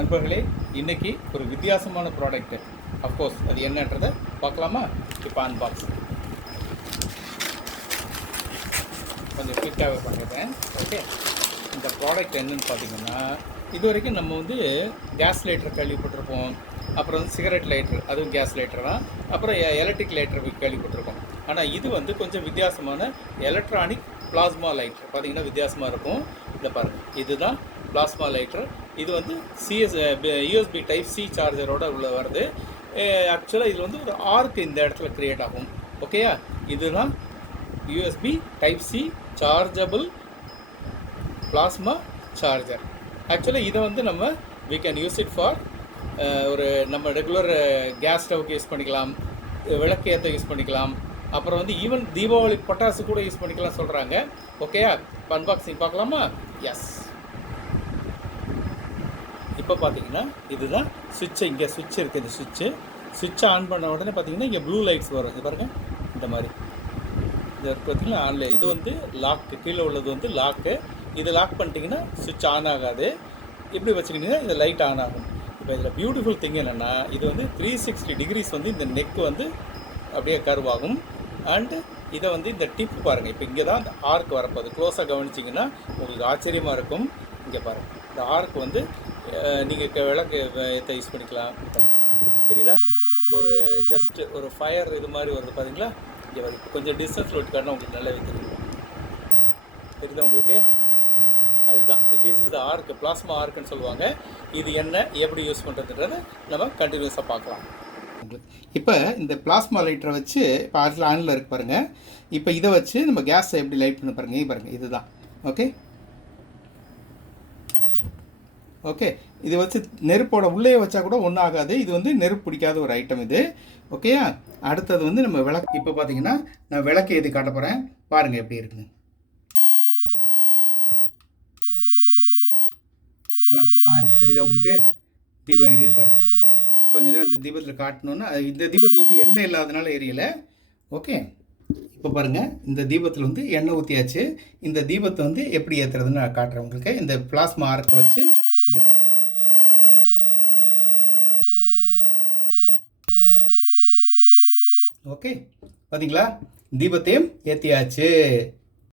நண்பர்களே, இன்னைக்கு ஒரு வித்தியாசமான ப்ராடக்ட். அஃப்கோர்ஸ் அது என்னன்றதை பார்க்கலாமா? இப்போ அன்பாக்ஸ் கொஞ்சம் குயிக்காகவே பண்ணுறேன். ஓகே, இந்த ப்ராடக்ட் என்னன்னு பார்த்தீங்கன்னா, இது வரைக்கும் நம்ம கேஸ் லைட்டர் கேள்விப்பட்டிருப்போம். அப்புறம் சிகரெட் லைட்டர், அதுவும் கேஸ் லைட்டர் தான். அப்புறம் எலக்ட்ரிக் லைட்டர் கேள்விப்பட்டிருக்கோம். ஆனால் இது கொஞ்சம் வித்தியாசமான எலக்ட்ரானிக் பிளாஸ்மா லைட்டர். பார்த்தீங்கன்னா வித்தியாசமாக இருக்கும். இதை பாருங்கள், இதுதான் பிளாஸ்மா லைட்டர். இது யூஎஸ்பி டைப் சி சார்ஜரோட உள்ள வருது. ஆக்சுவலாக இதில் ஒரு ஆர்க் இந்த இடத்துல க்ரியேட் ஆகும். ஓகேயா? இதுதான் USB type C chargeable plasma charger. ஆக்சுவலாக இதை நம்ம we can use it for நம்ம ரெகுலர் கேஸ் ஸ்டவ்க்கு யூஸ் பண்ணிக்கலாம், விளக்கு ஏற்ற யூஸ் பண்ணிக்கலாம், அப்புறம் ஈவன் தீபாவளி பட்டாசு கூட யூஸ் பண்ணிக்கலாம் சொல்கிறாங்க. ஓகேயா? அன்பாக்சிங் பார்க்கலாமா? எஸ். இப்போ பார்த்தீங்கன்னா இதுதான் சுவிட்சு. இங்கே சுவிட்ச் இருக்குது. இந்த சுவிட்சை ஆன் பண்ண உடனே பார்த்தீங்கன்னா இங்கே ப்ளூ லைட்ஸ் வரும். இது பாருங்கள், இந்த மாதிரி இது பார்த்தீங்கன்னா ஆன்லைன். இது லாக்கு, கீழே உள்ளது லாக்கு. இதை லாக் பண்ணிட்டீங்கன்னா சுவிட்ச் ஆன் ஆகாது. இப்படி வச்சுக்கிட்டிங்கன்னா இந்த லைட் ஆன் ஆகும். இப்போ இதில் பியூட்டிஃபுல் திங் என்னென்னா, இது 360 டிகிரிஸ் இந்த நெக்கு அப்படியே கர்வ் ஆகும். அண்டு இதை இந்த டிப் பாருங்கள். இப்போ இங்கே தான் இந்த ஆர்க் வரப்போகுது. க்ளோஸாக கவனிச்சிங்கன்னா உங்களுக்கு ஆச்சரியமாக இருக்கும். இங்கே பாருங்கள், இந்த ஆர்க் நீங்கள் விளக்கு ஏற்ற யூஸ் பண்ணிக்கலாம். தெரியுதா? ஒரு ஜஸ்ட் ஒரு ஃபயர் இது மாதிரி வருது பார்த்தீங்களா? இங்கே வருது. கொஞ்சம் டிஸ்டன்ஸில் விட்டுக்காட்டினா உங்களுக்கு நல்லாவே தெரியும். தெரியுதா உங்களுக்கு? அதுதான் this is the arc, plasma ஆர்க்குன்னு சொல்லுவாங்க. இது என்ன, எப்படி யூஸ் பண்ணுறதுன்றதை நம்ம கண்டினியூஸாக பார்க்கலாம். இப்போ இந்த பிளாஸ்மா லைட்டரை வச்சு இப்போ ஆனில் இருக்கு பாருங்கள். இப்போ இதை வச்சு நம்ம கேஸை எப்படி லைட் பண்ண பாருங்கள். இதுதான். ஓகே ஓகே இது வச்சு நெருப்போட உள்ளே வச்சா கூட ஒன்றும் ஆகாது. இது நெருப்பு பிடிக்காத ஒரு ஐட்டம் இது. ஓகேயா? அடுத்தது நம்ம விளக்கு. இப்போ பார்த்தீங்கன்னா நான் விளக்கு எது காட்ட போகிறேன் பாருங்கள் எப்படி இருக்குங்க. ஆனால் இந்த தெரியுதா உங்களுக்கு? தீபம் எரியுது பாருங்கள். கொஞ்ச நேரம் இந்த தீபத்தில் காட்டணுன்னா இந்த தீபத்தில் எண்ணெய் இல்லாதனால எரியலை. ஓகே, இப்போ பாருங்கள், இந்த தீபத்தில் எண்ணெய் ஊற்றியாச்சு. இந்த தீபத்தை எப்படி ஏற்றுறதுன்னு நான் காட்டுறேன் உங்களுக்கு. இந்த பிளாஸ்மா ஆர்க்கை வச்சு இங்கே பாருங்கள். ஓகே, பார்த்தீங்களா? தீபத்தையும் ஏற்றியாச்சு.